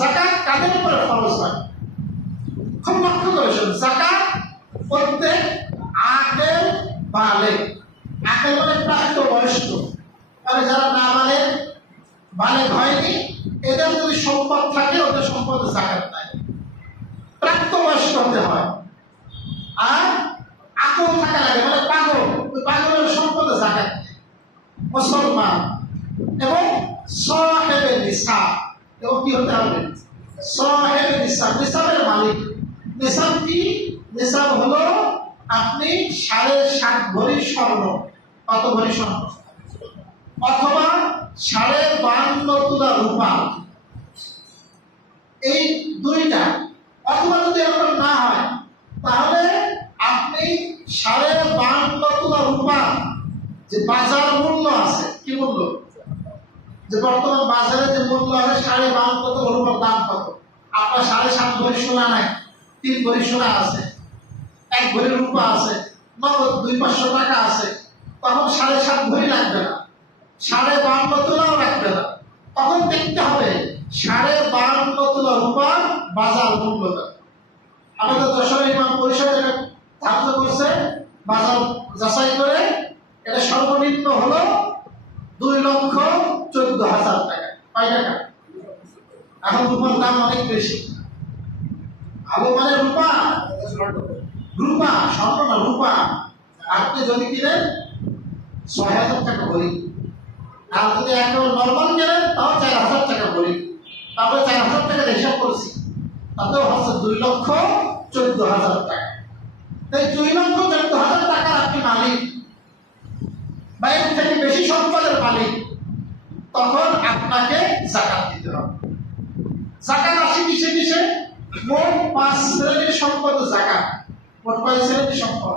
যাকাত কাদের উপরে ফরজ হয়? খুব লক্ষ্য করেছেন, যাকাত প্রত্যেক আকেল বালেগ, আকেল মানে প্রাপ্তবয়স্ক, মানে যারা না বালেগ হয়নি, এদের যদি সম্পদ থাকে ওদের সম্পদে যাকাত নাই। প্রাপ্তবয়স্ক হতে হয়। আর আকল থাকা লাগে, মানে পাগল, ওই পাগলের সম্পদে যাকাত নেই। মুসলমান এবং সাহেবে নিসাব, এবং কি হতে হবে? সাহেবে নিসাব, নিসাবের মালিক। নিসাব কি? নিসাব হলো আপনি 7.5 ভরি স্বর্ণ, কত ভরি স্বর্ণ, অথবা 52.5 তোলা রূপা, এই দুইটা। অথবা যদি এরকম না হয় তাহলে আপনি 52.5 তোলা রূপা যে বাজার মূল্য আছে, কি মূল্য, যে বর্তমান বাজারে যে মূল্য আছে 52.5 তোলা রূপার দাম কত? আপনার 7.5 ভরি সোনা নাই, 3 ভরি সোনা আছে, 1 ভরি রূপা আছে, নগদ 200-500 টাকা আছে, তখন 7.5 ভরি লাগবে না, 52.5 তোলাও রাখবে না। তখন দেখতে হবে 52.5 তোলা রূপার বাজার মূল্যটা। আমাদের যশোর ইমাম পরিষদ এটা ধার্য করছে, বাজার যাচাই করে এটা সর্বনিম্ন হলো 2,14,000 টাকা। কয় টাকা? এখন রূপার দাম অনেক বেশি। ভালো মানে রূপা, রূপা, স্বর্ণ না, রূপা। আপনি যদি কিনেন 6,000 টাকা ভরি, আর যদি একেবারে নর্মাল কেনেন তাও 4,000 টাকা ভরি। তারপরে 4,000 টাকার হিসাব করছি, তাতেও হচ্ছে 2,14,000 টাকা। তাই 2,14,000 টাকার আপনি মালিক, বা এর থেকে বেশি সম্পদের মালিক, তখন আপনাকে যাকাত দিতে হবে। যাকাত আসে কিসে কিসে? মোট 5 শ্রেণীর সম্পদ যাকাত। মোট 5 শ্রেণীর সম্পদ।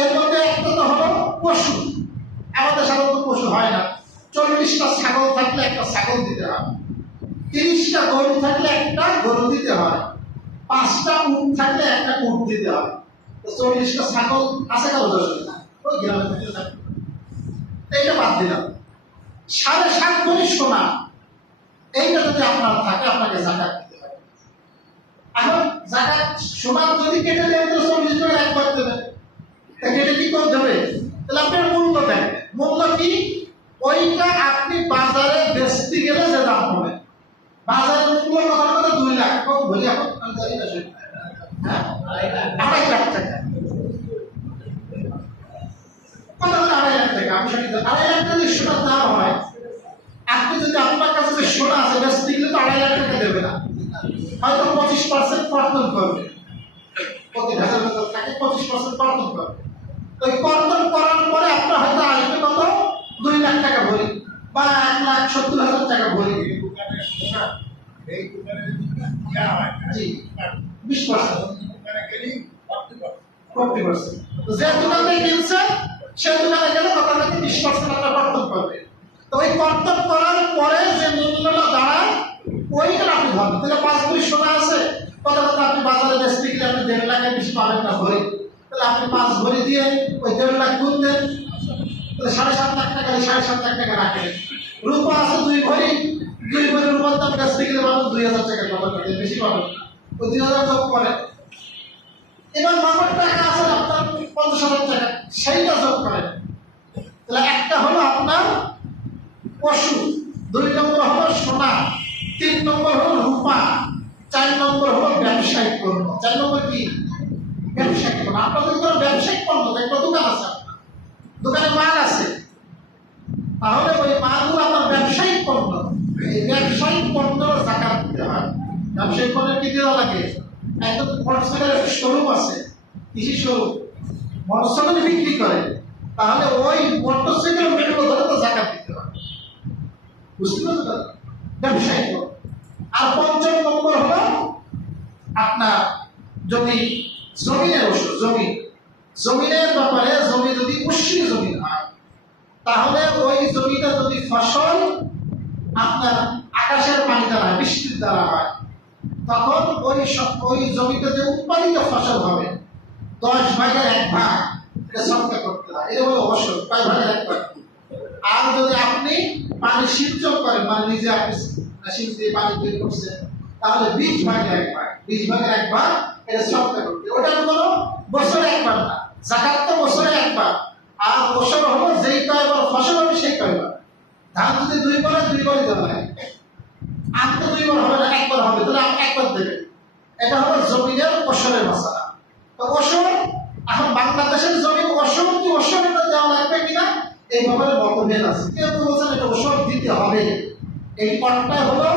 এর মধ্যে একটা তো হলো পশু। আমাদের সাধারণত পশু হয় না। 40টা ছাগল থাকলে একটা ছাগল দিতে হয়, 30টা গরু থাকলে একটা গরু দিতে হয়, 5টা উট থাকলে একটা উট দিতে হয়। 40টা ছাগল আছে কারো দরকার না, ওই গ্রামে থাকলে থাকে। এইটা বাদ দিলাম। 7.5 ভরি সোনা, এইটা যদি আপনার থাকে আপনাকে যাকাত দিতে হবে। এখন যাকাত সোনা যদি কেটে দেয় তো 40 টাকা এক করে দেবে, কেটে কি করতে হবে? তাহলে আপনার মূল্য দেন। মূল্য কি? ওইটা আপনি বাজারে বেচতে গেলে যে দাম হবে, বাজারের মূল্য কথা 2 লাখ, কত বলি এখন আমি জানি না, 2.5 লাখ টাকা। কত হলো 2.5 লাখ টাকা? আমি সঠিক 2.5 লাখ টাকা যদি সোনার দাম হয়, আপনি যদি আপনার কাছে যে সোনা আছে বেচতে গেলে তো 2.5 লাখ টাকা দেবে না, হয়তো 25% কর্তন করবে। প্রতি হাজার টাকা 25% কর্তন করবে। ওই কর্তন করার পরে আপনার হয়তো আসবে কত? 2 লাখ টাকা ভরি, বা 1,70,000 টাকা ভরি। জি, 20%, 40%। যে দোকানে কিনছে সে দোকানে গেলে দোকানে 20% আপনার কর্তন করবে। তো ওই কর্তন করার পরে যে মূল্যটা দাঁড়ায় ওইটা আপনি ধরবেন। তাহলে 5 ভরি সোনা আছে, কত কথা আপনি বাজারে বেচতে গেলে আপনি 1.5 লাখের বেশি পাবেন না ভরি। তাহলে আপনি 5 ভরি দিয়ে ওই 1.5 লাখ গুণ দেন, তাহলে 7.5 লাখ টাকা, 7.5 লাখ টাকা রাখেন। রূপা আছে 2 ভরি, 2 ভরি রূপার দাম বেচতে গেলে মানুষ 2,000 টাকা পাবেন, বেশি পাবেন, ওই 2,000 যোগ করেন। এবার নগদ টাকা আছে আপনার 50,000 টাকা, সেইটা যোগ করেন। তাহলে একটা হলো আপনার পশু, 2 নম্বর হলো সোনা, 3 নম্বর হলো রূপা, 4 নম্বর হলো ব্যবসায়িক পণ্য। 4 নম্বর কি? ব্যবসায়িক পণ্য। আপনাদের কোনো ব্যবসায়িক পণ্য, একটা দোকান আছে, দোকানে মাল আছে, তাহলে ওই মালগুলো আপনার ব্যবসায়িক পণ্য। এই ব্যবসায়িক পণ্যের যাকাত দিতে হয়। ব্যবসায়িক পণ্যের কি দেওয়া লাগে? একদম মোটরসাইকেলের শোরুম আছে, কৃষি শোরুম, মোটরসাইকেল বিক্রি করে, তাহলে ওই মোটরসাইকেলের মূল্য ধরে তো যাকাত দিতে হয়। বুঝতে পারছেন? ব্যবসায়িক পণ্য। আর 5 নম্বর হলো আপনার যদি জমিনের ওষুধ, জমিনের ব্যাপারে, জমি যদি উষ্ণ জমি হয় তাহলে ওই জমিটা যদি ফসল আপনার আকাশের পানি দ্বারা, বৃষ্টির দ্বারা হয়, তখন ওই জমিতে যে উৎপাদিত ফসল হবে 10 ভাগের 1 ভাগ এটা সদকা করতে হয়। এটা হলো অবশ্যই 5 ভাগের 1 ভাগ। আর যদি আপনি পানি সিঞ্চন করেন, মানে নিজে আপনি মেশিন দিয়ে পানি বের করছে, তাহলে 20 ভাগের 1 ভাগ এটা সবটা করতে, ওটা কোনো বছরে একবার না। যাকাত তো বছরে একবার, আর বছর হলো যেই কয়বার ফসল হবে সেই কয়বার। ধান যদি 2 বারে দেওয়া লাগে, আম তো 2 বার হবে না, একবার হবে, তাহলে আপনি একবার দেবেন। এটা হলো জমিনের ওসরের মশলা। তো ওসর এখন বাংলাদেশের জমি ওসর কি ওসর এটা দেওয়া লাগবে কিনা এই ব্যাপারে মতভেদ আছে। কেউ বলছেন এটা ওসর দিতে হবে। এই পথটা হলো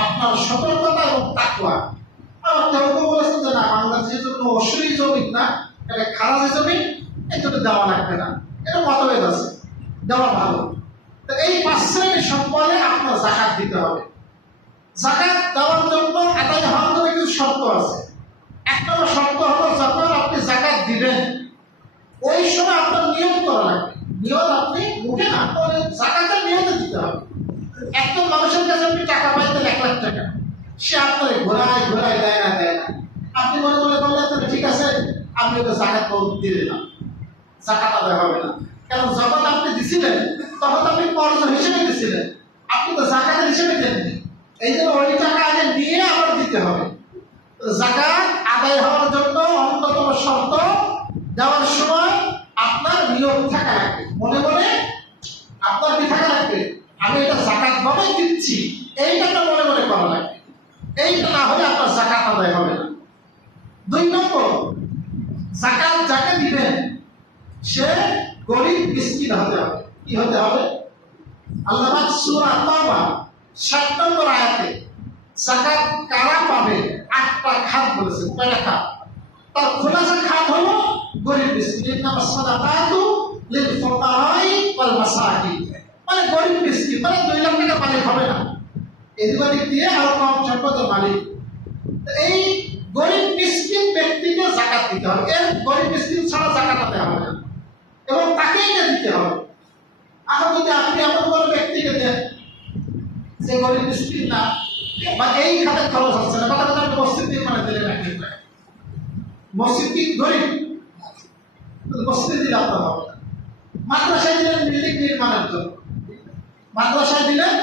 আপনার সতর্কতা এবং তাকওয়া। আর কেউ বলেছেন যে না, বাংলাদেশের জন্য ওসরই জমি না, এটা খারাজি জমি, এটা দেওয়া লাগবে না। এটা মতভেদ আছে, দেওয়া ভালো। তো এই 5 শ্রেণীর সম্পদে আপনার যাকাত দিতে হবে। যাকাত দেওয়ার জন্য আদায় হওয়ার জন্য কিছু শর্ত আছে। এক নম্বর শর্ত হলো, যখন আপনি যাকাত দিবেন ওই সময় আপনার নিয়ত করা লাগবে। নিয়ত আপনি মুখে না করে যাকাতের নিয়তে দিতে হবে। একজন মানুষের কাছে আপনি টাকা পাইতেন 1 লাখ টাকা, সে আপনার ঘোরায় দেয় না। আপনি মনে করলেন তাহলে ঠিক আছে, আপনি ওকে যাকাত দিয়ে দিলাম, যাকাত আদায় হবে না। কারণ যখন আপনি দিছিলেন তখন আপনি কর্জ হিসেবে দিছিলেন, আপনি তো যাকাতের হিসেবে দেননি। এই জন্য ওই টাকা আগে নিয়ে আবার দিতে হবে। যাকাত আদায় হওয়ার জন্য অন্যতম শর্ত, দেওয়ার সময় আপনার নিয়ত থাকা লাগবে। মনে মনে আপনার কি থাকা লাগবে, আমি এটা যাকাত ভাবে দিচ্ছি, এইটা তো মনে মনে করা লাগবে। এইটা না হলে আপনার যাকাত আদায় হবে না। 2 নম্বর, যাকাত যাকে দিবেন সে গরিব মিসকিন হতে হবে। কি হতে হবে? আল্লাহ পাক সূরা তাওবা 7 নম্বর আয়াতে যাকাত কারা পাবে 8টা খাত বলেছেন। কয়টা খাত? তার খোলাসা খাত হলো গরিব মিসকিন। ইন্নামাস সাদাকাতু লিল ফুকারাই ওয়াল মাসাকিন, মানে গরিব মিসকিন, মানে 2 লাখ টাকা মালিক হবে না, এদিক দিয়ে আরো কম সম্পদের মালিক। এই গরিব মিসকিন ব্যক্তিকে যাকাত দিতে হবে। এর গরিব মিসকিন ছাড়া যাকাত আদায় হবে না, এবং তাকেই দিতে হবে। এখন যদি আপনি এমন কোনো ব্যক্তিকে দেন যে গরিব মিসকিন না, বা এই খাতে খরচ হচ্ছে না, কথা আপনি মসজিদ নির্মাণে দিলেন 1 লাখ টাকা, মসজিদ কি গরিব? মসজিদে দিলে আপনার হবে না। মাদ্রাসায় দিলেন বিল্ডিং নির্মাণের জন্য, মাদ্রাসায় দিলেন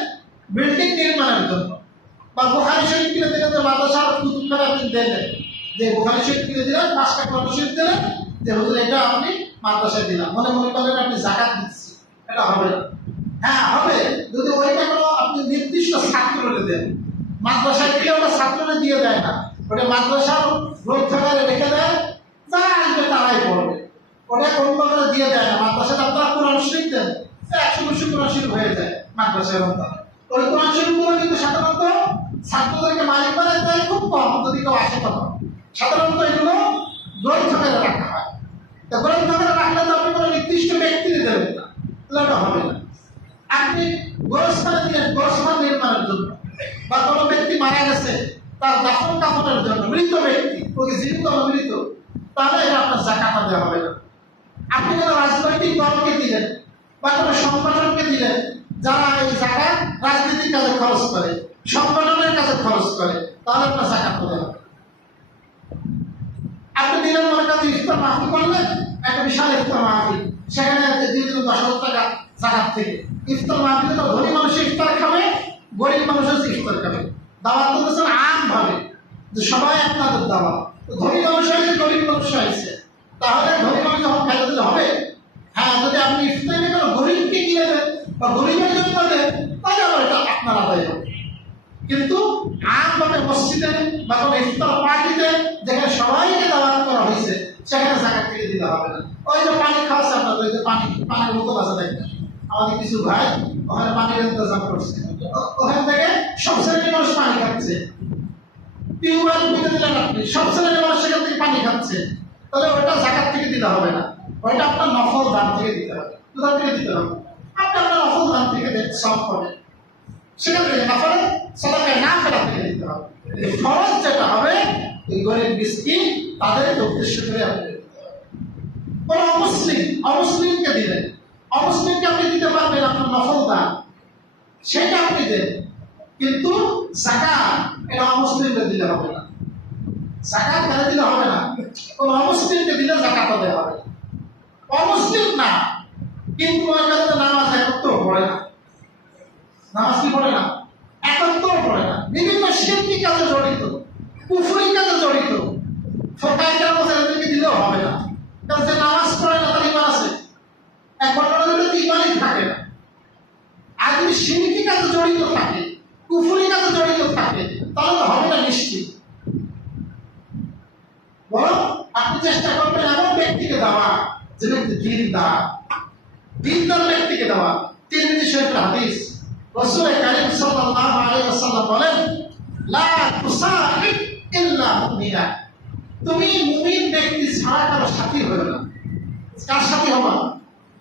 বিল্ডিং নির্মাণের জন্য, বা বুখারী শরীফ কিনে দিলেন, যে মাদ্রাসার কুতুবখানা আপনি দেন, যে বুখারী শরীফ কিনে দিলেন, 5টা কোরআন শরীফ দিলেন, যে হুজুর এটা আপনি মাদ্রাসায় দিলাম, মনে করলেন আপনি যাকাত দিচ্ছি, এটা হবে না। হ্যাঁ হবে, যদি ওইটা কোনো আপনি নির্দিষ্ট ছাত্রকে দেন। মাদ্রাসায় দিলে ওটা ছাত্রকে দিয়ে দেয় না, ওটা মাদ্রাসার গ্রন্থাগারে রেখে দেয়, যারা আসবে তারাই পড়বে, ওটা অন্য করে দিয়ে দেয় না। মাদ্রাসায় আপনারা কোরআন শরীফ দেন, 100-200 কোরআন শরীফ হয়ে যায় মাদ্রাসায়। ওই কোরআন শরীফগুলো কিন্তু সাধারণত ছাত্রদেরকে মালিক বানায় দেয় খুব কম, যদি কেউ আসে তখন। সাধারণত এগুলো গ্রন্থাগারে রাখা হয়। তো গ্রন্থাগারে রাখলে তো আপনি কোনো নির্দিষ্ট ব্যক্তিকে দেবেন না, তাহলে হবে না। আপনি গোরস্থান দিলেন গোরস্থান নির্মাণের জন্য, বা কোনো ব্যক্তি মারা গেছে তার দাফন কাফনের জন্য, মৃত ব্যক্তি, ওকে জীবিত মৃত, তাহলে এটা আপনার যাকাত আদায় হবে না। আপনি কোনো রাজনৈতিক দলকে দিলেন বা কোনো সংগঠনকে দিলেন যারা এই যাকাত রাজনীতির কাজে খরচ করে, সংগঠনের কাজে খরচ করে, তাহলে আপনার যাকাত আদায় হবে। আপনি দিলেন মনে করেন ইফতার মাহফিল করলেন, একটা বিশাল ইফতার মাহফিল, সেখানে দিয়ে দিলেন 10,000 টাকা যাকাত থেকে। ইফতার মাহফিলে তো ধনী মানুষের ইফতার খাবে, গরিব মানুষের ইফতার খাবে। দাওয়াত দিতেছেন আম ভাবে যে সবাই আপনাদের দাওয়াত, ধনী মানুষ হয়েছে গরিব মানুষ হয়েছে, তাহলে ধনী মানুষ যখন খাইতে দিলে হবে। হ্যাঁ, যদি আপনি ইফতারে কোনো গরিবকে কিনে দেন বা গরিবের জন্য দেন, তাহলে আবার এটা আপনার আদায় হবে। কিন্তু আম ভাবে মসজিদে বা কোনো ইফতার পার্টিতে যেখানে সবাইকে দাওয়াত করা হয়েছে, সেখানে যাকাত থেকে দিতে হবে না। ওই যে পানি খাওয়াচ্ছে আপনাদের, ওই যে পানির বোতল আছে দেখবেন, আমাদের কিছু ভাই ওখানে পানির ইন্তজাম করছে, ওখান থেকে সব শ্রেণীর মানুষ পানি খাচ্ছে। টিউবওয়েল খুঁজে দিলেন আপনি, সব শ্রেণীর মানুষ সেখান থেকে পানি খাচ্ছে, তাহলে ওইটা যাকাত থেকে দিতে হবে না, ওইটা আপনার নফল দান থেকে দিতে হবে। কোথা থেকে দিতে হবে? আপনি আপনার নফল দান থেকে সব পাবেন, সেখান থেকে নফলে সাদাকায়ে নাফিলা থেকে দিতে হবে। ফরজ যেটা হবে এই গরিব মিসকিন তাদেরকে উদ্দেশ্য করে আপনি দিতে হবে। কোন অমুসলিমকে দিলেন, অমুসলিমকে আপনি দিতে পারবেন আপনার নফল দান, সেটা আপনি দেন, কিন্তু যাকাত এটা অমুসলিমকে দিলে হবে না। যাকাত কেন দিলে হবে না? কোন অমুসলিমকে দিলে যাকাত আদায় হবে না। অমুসলিম না, কিন্তু নামাজ একত্র পড়ে না, নামাজ কি পড়ে না, একত্র পড়ে কুফরি কাজে জড়িত, ফোকাইকার মুসলিমদেরকে দিলেও হবে না, কারণ যে নামাজ পড়ে না তার ইমান আছে, এক ঘটনা দিলে তো ইমানই থাকে না। আর যদি শিরকি কাজে জড়িত থাকে, কুফরি কাজে জড়িত থাকে, তাহলে তো হবে না নিশ্চিত। বরং আপনি চেষ্টা করবেন এমন ব্যক্তিকে দেওয়া যে ব্যক্তি দিনদার ব্যক্তিকে দেওয়া। তিরমিজি শরীফের হাদিস, রাসূল কারীম সাল্লাল্লাহু আলাইহি ওয়াসাল্লাম বলেন, লা তুসাহিব ইল্লা মুমিনা, তুমি মুমিন ব্যক্তি ছাড়া কারো সাথী হবে না। কার সাথী হবা?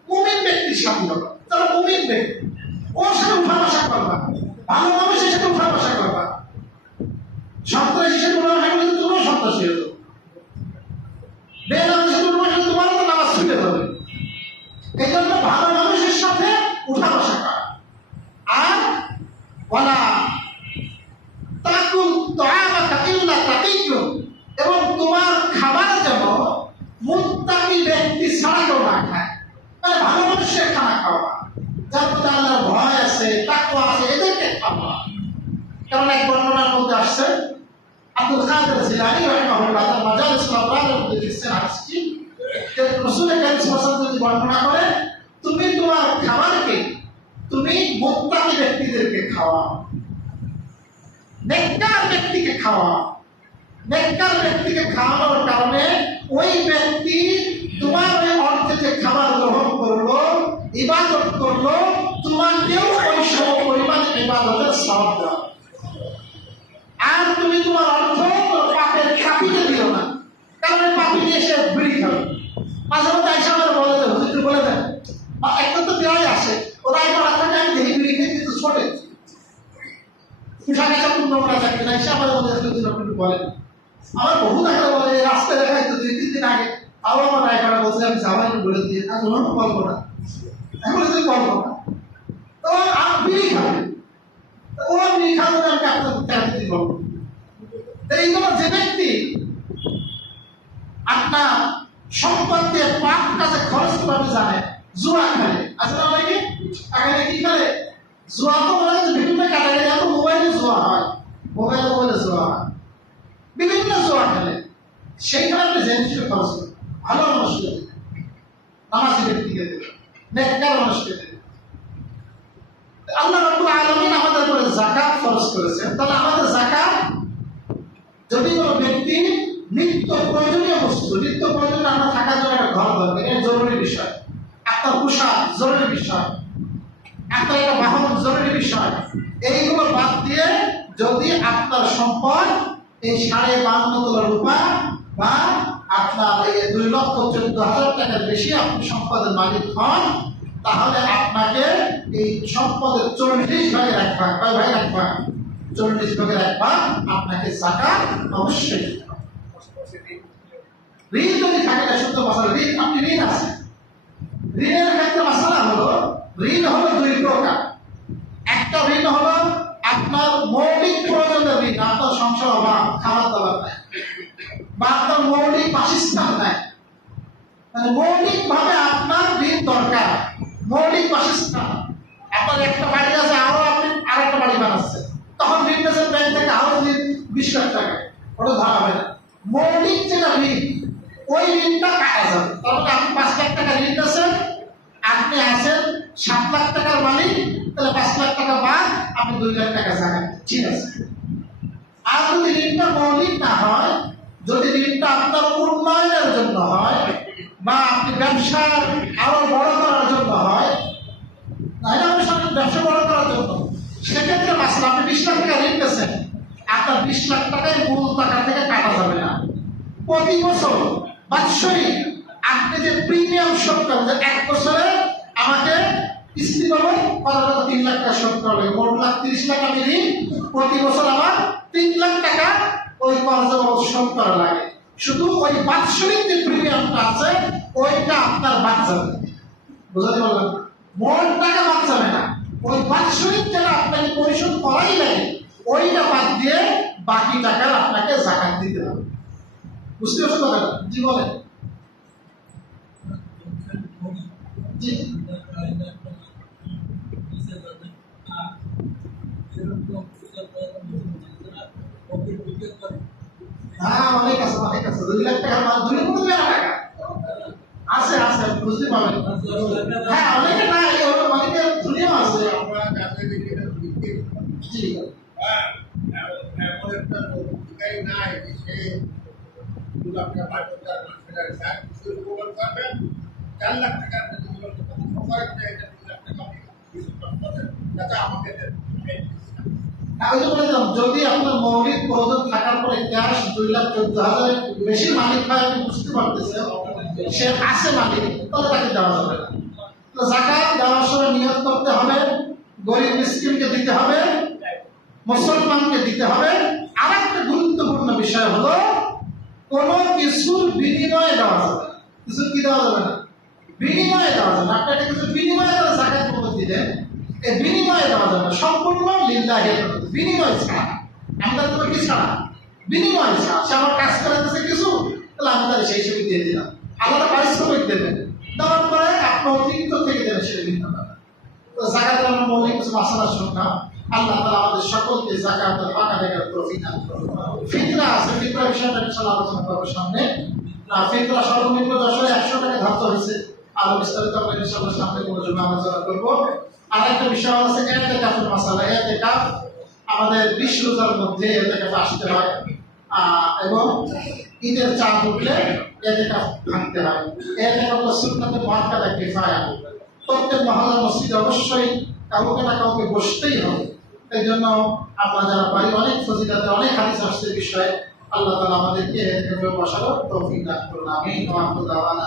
মুমিন ব্যক্তির সাথী হবা। তাহলে মুমিন ব্যক্তি, ওর সাথে উঠা বসা করবা, ভালো মানুষের সাথে উঠা বসা করবা। সন্ত্রাসীর সাথে উঠা বসা করলে তুমিও সন্ত্রাসী হয়ে যাবে, বেনামাজের সাথে উঠা বসা করলে তোমারও তো নামাজ ছুটে যাবে। এই জন্য ভালো মানুষের সাথে উঠা বসা করা। আর ওয়ালা তাকুল তুআমাকা ইল্লা তাকিয়্যুন, এবং তোমার খাবার যেন মুত্তাকি ব্যক্তি ছাড়া কেউ না খায়। মানে ভালো মানুষের খানা খাওয়া, যার প্রতি আল্লাহর ভয় আছে, তাকওয়া আছে, এদেরকে খাওয়া। কারণ এক বর্ণনার মধ্যে আসছে, আব্দুল কাদের জিলানী রাহিমাহুল্লাহ তার মাজালিসুল আবরারের মধ্যে লিখছেন হাদিসটি, যে রাসূল কারীম সাল্লাল্লাহু আলাইহি ওয়াসাল্লাম যদি বর্ণনা করে, তুমি তোমার খাবারকে তুমি মুত্তাকি ব্যক্তিদেরকে খাওয়াও, নেককার ব্যক্তিকে খাওয়াও। নেককার ব্যক্তিকে খাওয়ানোর কারণে ওই ব্যক্তি তোমার ওই অর্থে যে খাবার গ্রহণ করলো, ইবাদত করলো, তোমাকেও ওই সম পরিমাণ ইবাদতের সওয়াব দাও। আর তুমি তোমার অর্থ পাপের কাপিতে দিও না, কারণ ওই পাপি নিয়ে সে বিড়ি খাবে। মাঝে মধ্যে আইসা আমার বলে দেয়, হুজুর বলে দেন, একদম তো প্রায় আসে, ওরা এই পড়া থাকে, আমি দেখি বিড়ি খেয়ে কিন্তু ছোটে পোশাক একটা পূর্ণ করা থাকে না, এসে আমার মধ্যে আপনি বলেন। আমার বহু দেখা বলে, রাস্তায় দেখা যেত 2-3 দিন আগে, আবার আমার রায় করা বলছে, আমি জামাই বলে দিয়ে গল্প না, এখন গল্প না, তো বিড়ি খাবে, ও বিড়ি খাবে, আমি আপনার গল্প। এই জন্য যে ব্যক্তি আপনার সম্পদ দিয়ে পাপ কাজে খরচ করতে জানে, জুয়া খেলে, আসলে অনেকে এখানে কি খেলে, জুয়া তো মনে হয় বিভিন্ন ক্যাটাগরি, এত মোবাইলে জুয়া হয়, মোবাইলে জুয়া হয়, বিভিন্ন জুয়া খেলে, সেইখানে আপনি জেনে খরচ করেন। ভালো মানুষকে দেবে, নামাজি ব্যক্তিকে দেবে, নেককার মানুষকে দেবে। আল্লাহ রাব্বুল আলামিন আমাদের উপরে যাকাত ফরজ করেছেন, তাহলে আমাদের যাকাত যদি কোনো ব্যক্তি নিত্য প্রয়োজনীয় বস্তু, নিত্য প্রয়োজনীয় আমরা থাকার জন্য একটা ঘর দরকার, এটা জরুরি বিষয়, একটা পোশাক জরুরি বিষয়, একটা বাহন জরুরি বিষয়, এইগুলো বাদ দিয়ে যদি আপনার সম্পদ এই 52.5 তোলা রূপা বা আপনার এই 2,14,000 টাকার বেশি আপনি সম্পদের মালিক হন, তাহলে আপনাকে এই সম্পদের 40 ভাগে রাখবা। কয় ভাগে রাখবা? 40 ভাগে রাখবা। আপনাকে যাকাত অবশ্যই দিতে হবে। ঋণ যদি থাকে না, শুদ্ধ মাসালা, ঋণ আপনি ঋণ আছে, ঋণের ক্ষেত্রে মাসালা হলো, ঋণ হলো 2 প্রকার। একটা ঋণ হলো আপনার মৌলিক প্রয়োজনের ঋণ, আপনার সংসার অভাব, খাবার দাবার নাই, বা আপনার মৌলিক বাসস্থান নাই, মানে মৌলিক ভাবে আপনার ঋণ দরকার, মৌলিক বাসস্থান। আপনার একটা বাড়ি আছে, আরো আপনি আরেকটা বাড়ি বানাচ্ছেন, তখন ঋণ নিয়েছেন ব্যাংক থেকে, আরো যদি 20 লাখ টাকা, ওটা ধরা হবে না। মৌলিক যেটা ঋণ, ওই ঋণটা কাটা যাবে। তারপরে আপনি 5 লাখ টাকা ঋণ নিয়েছেন, আপনি আছেন 7 লাখ টাকার মালিক, তাহলে 5 লাখ টাকা বাদ আপনি 2 লাখ টাকা যাবেন, ঠিক আছে। আর যদি ঋণটা মৌলিক না হয়, যদি ঋণটা আপনার উন্নয়নের জন্য হয় বা আপনি ব্যবসার আরো বড় করার জন্য হয়, তাহলে আপনি সঙ্গে ব্যবসা বড় করার জন্য, সেক্ষেত্রে মাসলা আপনি 20 লাখ টাকা ঋণ পেয়েছেন, আপনার 20 লাখ টাকায় মূল টাকা থেকে কাটা যাবে না। প্রতি বছর বাৎসরিক আপনি যে প্রিমিয়াম শোধ করেন, যে 1 বছরে আমাকে কিস্তি পাবো 3 লাখ টাকা শোধ করবে, মোট 30 লাখ আমি ঋণ, প্রতি বছর আমার 3 লাখ টাকা ওই কর্জ শোধ করা লাগে। শুধু ওই বাৎসরিক যে প্রিমিয়ামটা আছে ওইটা আপনার বাদ যাবে, বুঝতে পারলেন? মোট টাকা বাদ যাবে না, ওই বাৎসরিক যেটা আপনাকে পরিশোধ করাই লাগে ওইটা বাদ দিয়ে বাকি টাকা আপনাকে যাকাত দিতে হবে। বুঝতে পারছেন কথাটা? জি বলেন। জি হ্যাঁ অনেক আছে, অনেক আছে। 2 লাখ টাকা মাল 2 কোটি টাকা আছে, আছে বুঝতে পারবেন। হ্যাঁ অনেকে না অনেকে দুনিয়া আছে। আমরা কাছে দেখে জি এমন একটা অধিকারী নাই যে সে 2 লাখ টাকা 5 হাজার 5 হাজার ষাট কিছু উপকার করবেন 4 লাখ টাকা যদি বলতে পারেন এটা 2 লাখ টাকা আপনি কিছু করতেছেন যাতে আমাকে দেন। আমি তো বলেছিলাম যদি আপনার মৌলিক প্রয়োজন থাকার পরে ক্যাশ 2,14,000 বেশি মালিক হয় আপনি বুঝতে পারতেছেন সে আছে মালিক, তাহলে তাকে দেওয়া যাবে না। তো যাকাত দেওয়ার সময় নিয়ত করতে হবে, গরিব মিসকিনকে দিতে হবে, মুসলমানকে দিতে হবে। আর একটা গুরুত্বপূর্ণ বিষয় হলো কোনো কিছুর বিনিময়ে দেওয়া যাবে না। কিছু কি দেওয়া যাবে না? বিনিময়ে দেওয়া যাবে না। আপনি একটা কিছু বিনিময়ে দেওয়া যাকাত প্রদান দিলেন, এই বিনিময়ে দেওয়া যাবে না, সম্পূর্ণ লিল্লাহি বিনিময় ছাড়া। আমাদের তোমার কি ছাড়া? বিনিময় ছাড়া। সে আমার কাজ করে দিচ্ছে কিছু, তাহলে আমি তার সেই হিসেবে দিয়ে দিলাম। আলাদা পারিশ্রমিক দেবেন, দেওয়ার পরে আপনার অতিরিক্ত থেকে দেবেন সেটা ভিন্ন কথা। তো যাকাতের আমরা মৌলিক কিছু মাসালা শুনলাম। আল্লাহ তাআলা আমাদের সকলকে যাকাতের হক আদায় করার তৌফিক দান করুন। ফিতরা আছে, ফিতরা বিষয়টা ইনশাআল্লাহ আলোচনা করব সামনে। ফিতরা সর্বনিম্ন 100 টাকা ধার্য হয়েছে। আরো বিস্তারিত আমরা ইনশাআল্লাহ সামনে কোনো জন্য আলোচনা করব। আর একটা বিষয় আছে ইতিকাফের মাসালা। ইতিকাফ আমাদের 20 রোজার মধ্যে ইতিকাফ আসতে হয়, এবং ঈদের চাঁদ উঠলে ইতিকাফ ভাঙতে হয়। ইতিকাফ হলো সুন্নাতে মুআক্কাদা কিফায়া। প্রত্যেক মহল্লার মসজিদে অবশ্যই কাউকে না কাউকে বসতেই হবে। এই জন্য আমরা যারা পারি অনেক ফজিলাতে অনেক হাদিস আসছে বিষয়ে। আল্লাহ তাআলা আমাদেরকে এর বসার তৌফিক দান করুন। আমিন ওয়া আখিরু দাওয়ানা